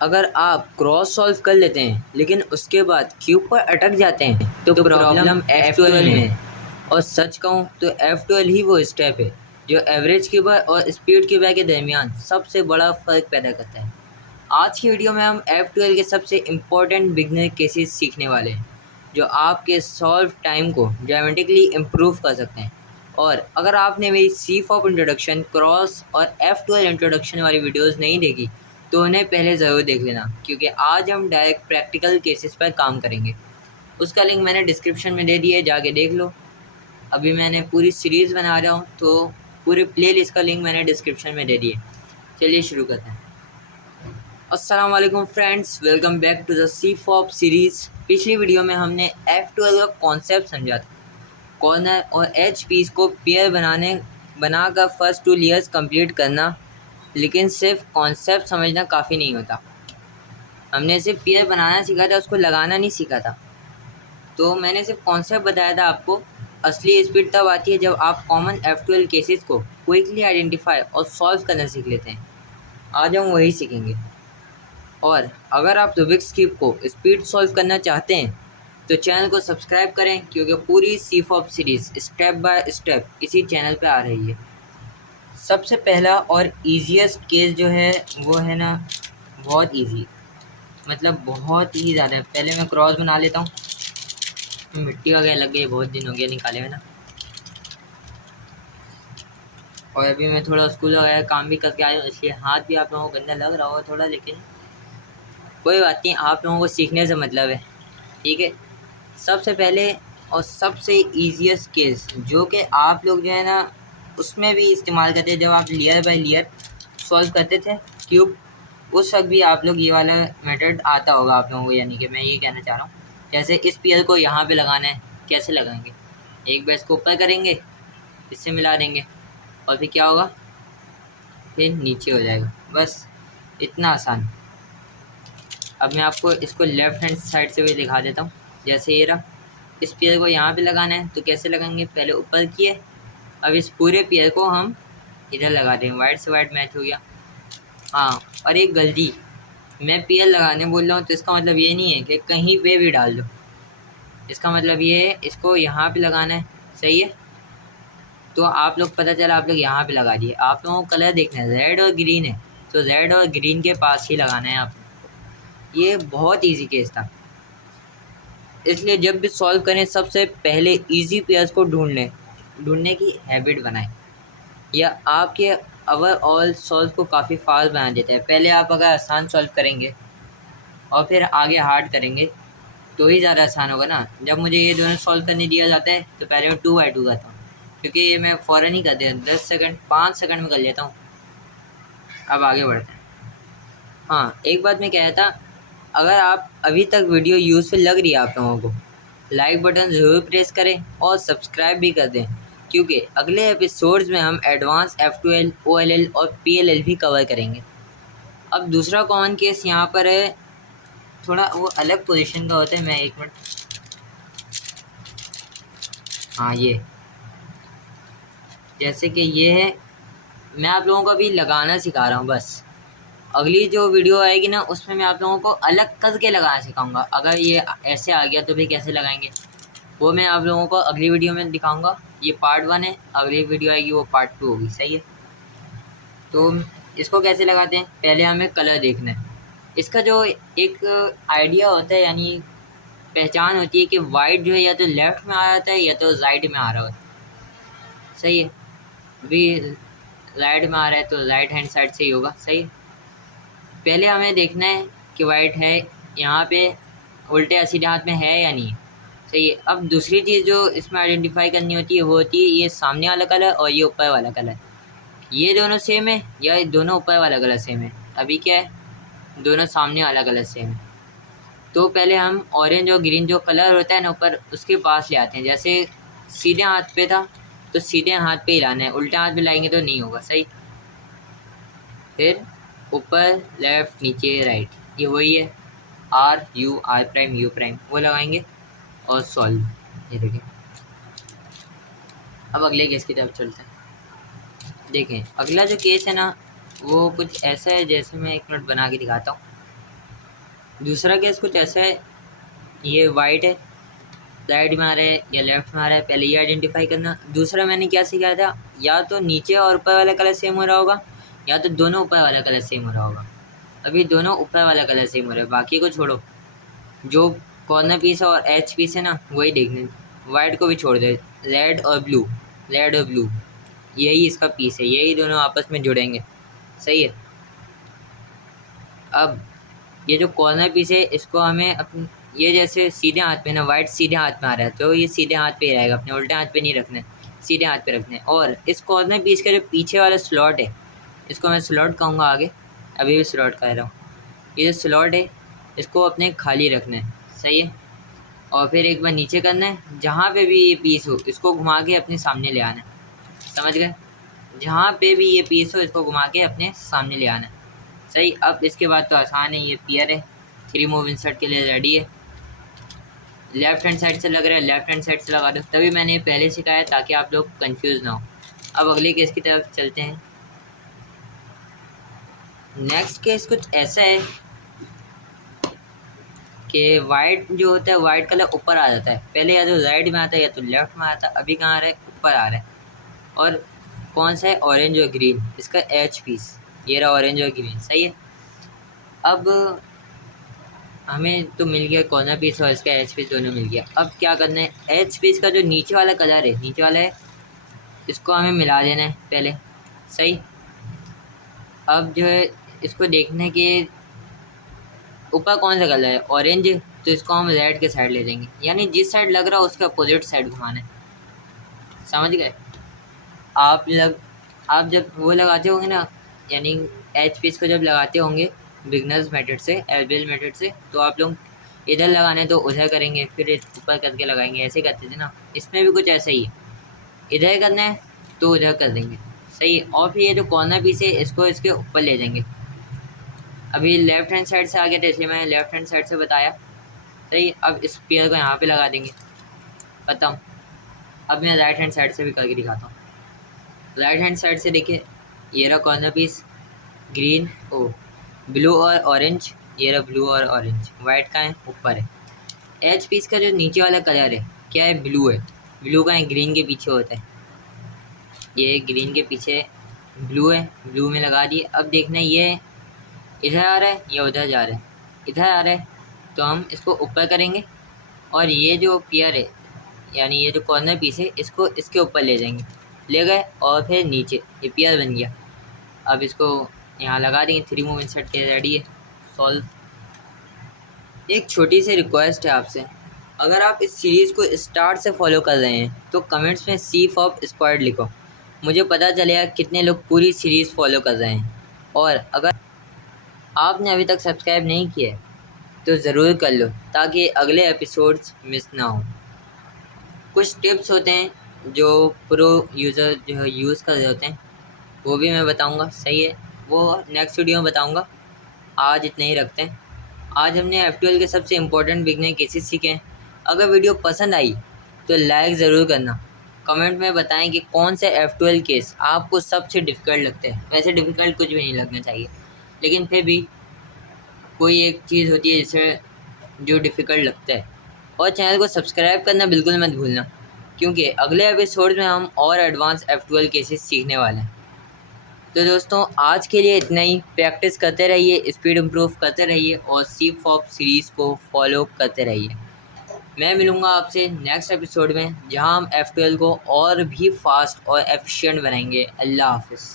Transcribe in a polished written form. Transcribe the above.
अगर आप cross solve कर लेते हैं लेकिन उसके बाद क्यूब पर अटक जाते हैं तो प्रॉब्लम F12 में है। और सच कहूँ तो F12 ही वो स्टेप है जो एवरेज क्यूबर और स्पीड क्यूबर के दरमियान सबसे बड़ा फ़र्क पैदा करता है। आज की वीडियो में हम F12 के सबसे इम्पोर्टेंट बिगनर केसेस सीखने वाले हैं जो आपके सॉल्व टाइम को ड्रामेटिकली इम्प्रूव कर सकते हैं। और अगर आपने मेरी सी फॉप इंट्रोडक्शन, क्रॉस और F12 इंट्रोडक्शन वाली वीडियोस नहीं देखी तो उन्हें पहले ज़रूर देख लेना, क्योंकि आज हम डायरेक्ट प्रैक्टिकल केसेस पर काम करेंगे। उसका लिंक मैंने डिस्क्रिप्शन में दे दिया है, जाके देख लो। अभी मैंने पूरी सीरीज़ बना रहा हूँ तो पूरी प्ले लिस्ट का लिंक मैंने डिस्क्रिप्शन में दे दिया। चलिए शुरू करते हैं। अस्सलाम वालेकुम friends, welcome back to the CFOP series. पिछली वीडियो में हमने F12 का कॉन्सेप्ट समझा था। कॉर्नर और एच पीस को पेयर बनाकर फर्स्ट 2 लेयर्स कंप्लीट करना, लेकिन सिर्फ कॉन्सेप्ट समझना काफ़ी नहीं होता। हमने सिर्फ पेयर बनाना सीखा था, उसको लगाना नहीं सीखा था। तो मैंने सिर्फ कॉन्सेप्ट बताया था आपको। असली स्पीड तब आती है जब आप कॉमन F12 केसेस को क्विकली आइडेंटिफाई और सॉल्व करना सीख लेते हैं। आज हम वही सीखेंगे। और अगर आप रूबिक्स क्यूब को स्पीड सॉल्व करना चाहते हैं तो चैनल को सब्सक्राइब करें, क्योंकि पूरी सी फॉप सीरीज़ स्टेप बाय स्टेप इसी चैनल पे आ रही है। सबसे पहला और ईजीएस्ट केस जो है वो है ना, बहुत इजी, मतलब बहुत ही ज़्यादा। पहले मैं क्रॉस बना लेता हूँ। मिट्टी वगैरह लग गई, बहुत दिन हो गया निकाले हुए ना। और अभी मैं थोड़ा स्कूल वगैरह काम भी करके आया हूँ, इसलिए हाथ भी आप लोगों को गंदा लग रहा होगा थोड़ा, लेकिन कोई बात नहीं, आप लोगों को सीखने से मतलब है, ठीक है। सबसे पहले और सबसे ईजीएस्ट केस जो कि आप लोग जो है ना उसमें भी इस्तेमाल करते हैं, जब आप लेयर बाय लेयर सॉल्व करते थे क्यूब, उस वक्त भी आप लोग ये वाला मेथड आता होगा आप लोगों को। यानी कि मैं ये कहना चाह रहा हूँ, जैसे इस पेयर को यहाँ पे लगाना है, कैसे लगाएंगे? एक बार इसको ऊपर करेंगे, इससे मिला देंगे और फिर क्या होगा, फिर नीचे हो जाएगा। बस इतना आसान। अब मैं आपको इसको लेफ़्ट हैंड साइड से भी दिखा देता हूँ। जैसे ये रहा, इस पेयर को यहाँ पे लगाना है तो कैसे लगाएंगे? पहले ऊपर किए, अब इस पूरे पेयर को हम इधर लगा देंगे। वाइट से वाइट मैच हो गया। हाँ, और एक गलती, मैं पेयर लगाने बोल रहा हूँ तो इसका मतलब ये नहीं है कि कहीं पे भी डाल दो। इसका मतलब ये है इसको यहाँ पे लगाना है, सही है। तो आप लोग, पता चला आप लोग यहाँ पे लगा दिए। आप लोगों को कलर देखना है, रेड और ग्रीन है तो रेड और ग्रीन के पास ही लगाना है आप। ये बहुत ईजी केस था, इसलिए जब भी सॉल्व करें सबसे पहले इजी पेयर्स को ढूंढने की हैबिट बनाएं। या आपके ओवरऑल सॉल्व को काफ़ी फास्ट बना देता है। पहले आप अगर आसान सॉल्व करेंगे और फिर आगे हार्ड करेंगे तो ही ज़्यादा आसान होगा ना। जब मुझे ये दोनों सॉल्व करने दिया जाता है तो पहले मैं 2/2 करता हूँ, क्योंकि ये मैं फ़ौरन ही कर देता हूँ, 10 सेकंड 5 सेकंड में कर लेता हूँ। अब आगे बढ़ते हैं। हाँ, एक बात मैं कह रहा था, अगर आप अभी तक वीडियो यूज़फुल लग रही है आप लोगों को, लाइक बटन ज़रूर प्रेस करें और सब्सक्राइब भी कर दें, क्योंकि अगले एपिसोड्स में हम एडवांस F12, OLL और PLL भी कवर करेंगे। अब दूसरा कॉमन केस यहाँ पर है, थोड़ा वो अलग पोजीशन का होता है। मैं एक मिनट, हाँ ये जैसे कि ये है, मैं आप लोगों को अभी लगाना सिखा रहा हूँ बस। अगली जो वीडियो आएगी ना उसमें मैं आप लोगों को अलग करके लगाना सिखाऊंगा। अगर ये ऐसे आ गया तो भी कैसे लगाएंगे वो मैं आप लोगों को अगली वीडियो में दिखाऊंगा। ये पार्ट 1 है, अगली वीडियो आएगी वो पार्ट 2 होगी, सही है। तो इसको कैसे लगाते हैं, पहले हमें कलर देखना है। इसका जो एक आइडिया होता है, यानी पहचान होती है कि वाइट जो है या तो लेफ़्ट में आ जाता है या तो राइट में आ रहा होता है, सही है। अभी राइट में आ रहा है तो राइट हैंड साइड से ही होगा, सही है। पहले हमें देखना है कि वाइट है यहाँ पे, उल्टे सीधे हाथ में है या नहीं, सही है। अब दूसरी चीज़ जो इसमें आइडेंटिफाई करनी होती है वो होती है ये सामने वाला कलर और ये ऊपर वाला कलर, ये दोनों सेम है या ये दोनों ऊपर वाला कलर सेम है। अभी क्या है, दोनों सामने वाला कलर सेम है। तो पहले हम ऑरेंज और ग्रीन जो कलर होता है ना ऊपर, उसके पास ले आते हैं। जैसे सीधे हाथ पे था तो सीधे हाथ पे ही लाना है, उल्टे हाथ पे लाएंगे तो नहीं होगा, सही। फिर ऊपर लेफ़्ट नीचे राइट, ये वही है, R U R' U' वो लगाएंगे और सॉल्व। ये देखिए। अब अगले केस की तरफ चलते हैं। देखें, अगला जो केस है ना वो कुछ ऐसा है, जैसे मैं एक मिनट बना के दिखाता हूँ। दूसरा केस कुछ ऐसा है, ये वाइट है, राइट में आ रहा है या लेफ्ट में आ रहा है, पहले ये आइडेंटिफाई करना। दूसरा मैंने क्या सिखाया था, या तो नीचे और ऊपर वाला कलर सेम हो रहा होगा, या तो दोनों ऊपर वाला कलर सेम हो रहा होगा। अभी दोनों ऊपर वाला कलर सेम हो रहा है, बाकी को छोड़ो। जो कॉर्नर पीस है और एच पीस है ना, वही देखने। वाइट को भी छोड़ दे, रेड और ब्लू, रेड और ब्लू, यही इसका पीस है, यही दोनों आपस में जुड़ेंगे। सही है। अब ये जो कॉर्नर पीस है, इसको हमें अपने, ये जैसे सीधे हाथ में ना, वाइट सीधे हाथ में आ रहा है, तो ये सीधे हाथ पे ही रहेगा, अपने उल्टे हाथ पे नहीं रखना है, सीधे हाथ पे रखना है। और इस कॉर्नर पीस का जो पीछे वाला स्लॉट है, इसको मैं स्लॉट कहूँगा आगे, अभी भी स्लॉट कह रहा हूँ। ये जो स्लॉट है, इसको अपने खाली रखना है। सही है। और फिर एक बार नीचे करना है, जहाँ पे भी ये पीस हो इसको घुमा के अपने सामने ले आना है। समझ गए। जहाँ पे भी ये पीस हो इसको घुमा के अपने सामने ले आना है। सही। अब इसके बाद तो आसान है, ये पेयर है, 3 मूव इंसर्ट के लिए रेडी है। लेफ्ट हैंड साइड से लग रहा है, लेफ्ट हैंड साइड से लगा दो, तभी मैंने ये पहले सिखाया ताकि आप लोग कंफ्यूज ना हो। अब अगले केस की तरफ चलते हैं। नेक्स्ट केस कुछ ऐसा है कि वाइट जो होता है, वाइट कलर ऊपर आ जाता है, पहले या तो राइट में आता है या तो लेफ्ट में आता है, अभी कहाँ आ रहा है, ऊपर आ रहा है। और कौन सा है, ऑरेंज और ग्रीन, इसका एच पीस, ये रहा ऑरेंज और ग्रीन। सही है। अब हमें तो मिल गया कॉर्नर पीस और इसका एच पीस दोनों मिल गया। अब क्या करना है, एच पीस का जो नीचे वाला कलर है, नीचे वाला है, इसको हमें मिला देना है पहले। सही। अब जो है, इसको देखने के ऊपर कौन सा कलर है, ऑरेंज, तो इसको हम रेड के साइड ले देंगे, यानी जिस साइड लग रहा है उसके अपोजिट साइड घुमाना है। समझ गए। आप जब वो लगाते होंगे ना, यानी एच पीस को जब लगाते होंगे बिगनर्स मेथड से, एलबीएल मेथड से, तो आप लोग इधर लगाने तो उधर करेंगे, फिर ऊपर करके लगाएंगे, ऐसे करते थे ना। इसमें भी कुछ ऐसा ही है, इधर करना है तो उधर कर देंगे। सही है। और फिर ये जो कॉर्नर पीस है, इसको इसके ऊपर ले देंगे। अभी लेफ्ट हैंड साइड से आ गया था, इसलिए मैंने लेफ्ट हैंड साइड से बताया। सही। अब इस पेयर को यहाँ पे लगा देंगे, खत्म। अब मैं राइट हैंड साइड से भी करके दिखाता हूँ। राइट हैंड साइड से देखिए, ये रहा कॉर्नर पीस, ग्रीन ओ ब्लू और ऑरेंज, ये रहा ब्लू और ऑरेंज। वाइट का है, ऊपर है। एच पीस का जो नीचे वाला कलर है, क्या है, ब्लू है। ब्लू का है, ग्रीन के पीछे होता है, ये ग्रीन के पीछे ब्लू है, ब्लू में लगा दिए। अब देखना है ये इधर आ रहा है या उधर जा रहा है, इधर आ रहा है तो हम इसको ऊपर करेंगे, और ये जो पेयर है, यानी ये जो कॉर्नर पीस है, इसको इसके ऊपर ले जाएंगे, ले गए, और फिर नीचे ये पेयर बन गया। अब इसको यहाँ लगा देंगे, 3 मूव इंसर्ट के रेडी है, सॉल्व। एक छोटी सी रिक्वेस्ट है आपसे, अगर आप इस सीरीज़ को स्टार्ट से फॉलो कर रहे हैं तो कमेंट्स में सी फॉर स्क्वाड लिखो, मुझे पता चलेगा कितने लोग पूरी सीरीज़ फॉलो कर रहे हैं। और अगर आपने अभी तक सब्सक्राइब नहीं किया है तो ज़रूर कर लो, ताकि अगले एपिसोड्स मिस ना हो। कुछ टिप्स होते हैं जो प्रो यूज़र जो यूज़ कर रहे होते हैं, वो भी मैं बताऊंगा। सही है। वो नेक्स्ट वीडियो में बताऊंगा। आज इतने ही रखते हैं। आज हमने F12 के सबसे इम्पोर्टेंट बिगनर केसेस सीखे हैं। अगर वीडियो पसंद आई तो लाइक ज़रूर करना। कमेंट में बताएं कि कौन से F12 केस आपको सबसे डिफ़िकल्ट लगते हैं। वैसे डिफ़िकल्ट कुछ भी नहीं लगना चाहिए, लेकिन फिर भी कोई एक चीज़ होती है जिसे जो डिफ़िकल्ट लगता है। और चैनल को सब्सक्राइब करना बिल्कुल मत भूलना, क्योंकि अगले एपिसोड में हम और एडवांस F12 केसेस सीखने वाले हैं। तो दोस्तों, आज के लिए इतना ही। प्रैक्टिस करते रहिए, स्पीड इम्प्रूव करते रहिए, और सी फॉप सीरीज़ को फॉलो करते रहिए। मैं मिलूँगा आपसे नेक्स्ट एपिसोड में, जहां हम F12 को और भी फास्ट और एफिशिएंट बनाएंगे। अल्लाह हाफ़िज़।